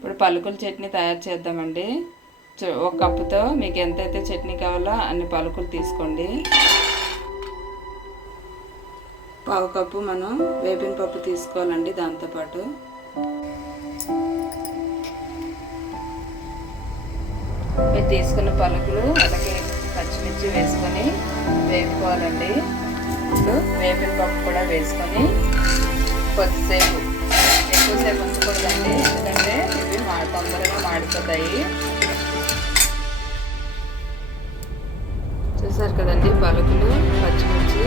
ఇప్పుడు పలుకుల చట్నీ తయారు చేద్దామండి. ఒక కప్పుతో మీకు ఎంతైతే చట్నీ కావాలో అన్ని పలుకులు తీసుకోండి. పావు కప్పు మనం వేపిన పప్పు తీసుకోవాలండి దాంతోపాటు మీరు తీసుకున్న పలుకులు అలాగే పచ్చిమిర్చి వేసుకొని వేపుకోవాలండి. ఇప్పుడు వేపిన పప్పు కూడా వేసుకొని కొద్దిసేపు తొందరగా చూసారు కదండి పలుకులు పచ్చిమిర్చి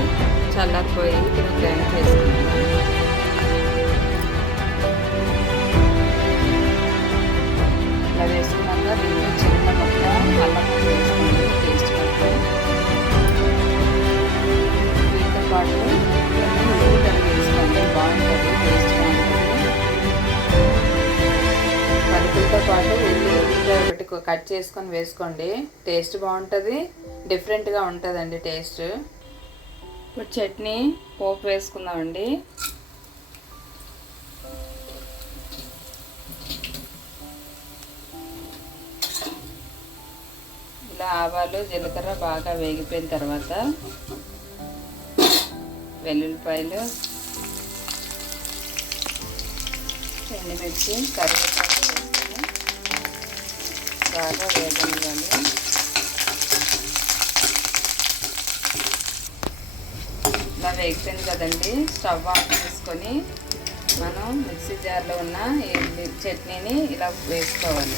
చల్లారిపోయి ఇక్కడ గ్రైండ్ చేసుకుంటున్నాను కట్ చేసుకొని వేసుకోండి. టేస్ట్ బాగుంటుంది. డిఫరెంట్గా ఉంటుందండి టేస్ట్. ఇప్పుడు చట్నీ పోపు వేసుకుందామండి. ఇలా ఆవాలు జీలకర్ర బాగా వేగిపోయిన తర్వాత వెల్లుల్లిపాయలు ఎండుమిర్చి కరివేపాకు బాగా వేగనివ్వాలి ఇలా వేగుతుంది కదండి. స్టవ్ ఆఫ్ చేసుకొని మనం మిక్సీ జార్లో ఉన్న ఈ చట్నీని ఇలా వేసుకోవాలి.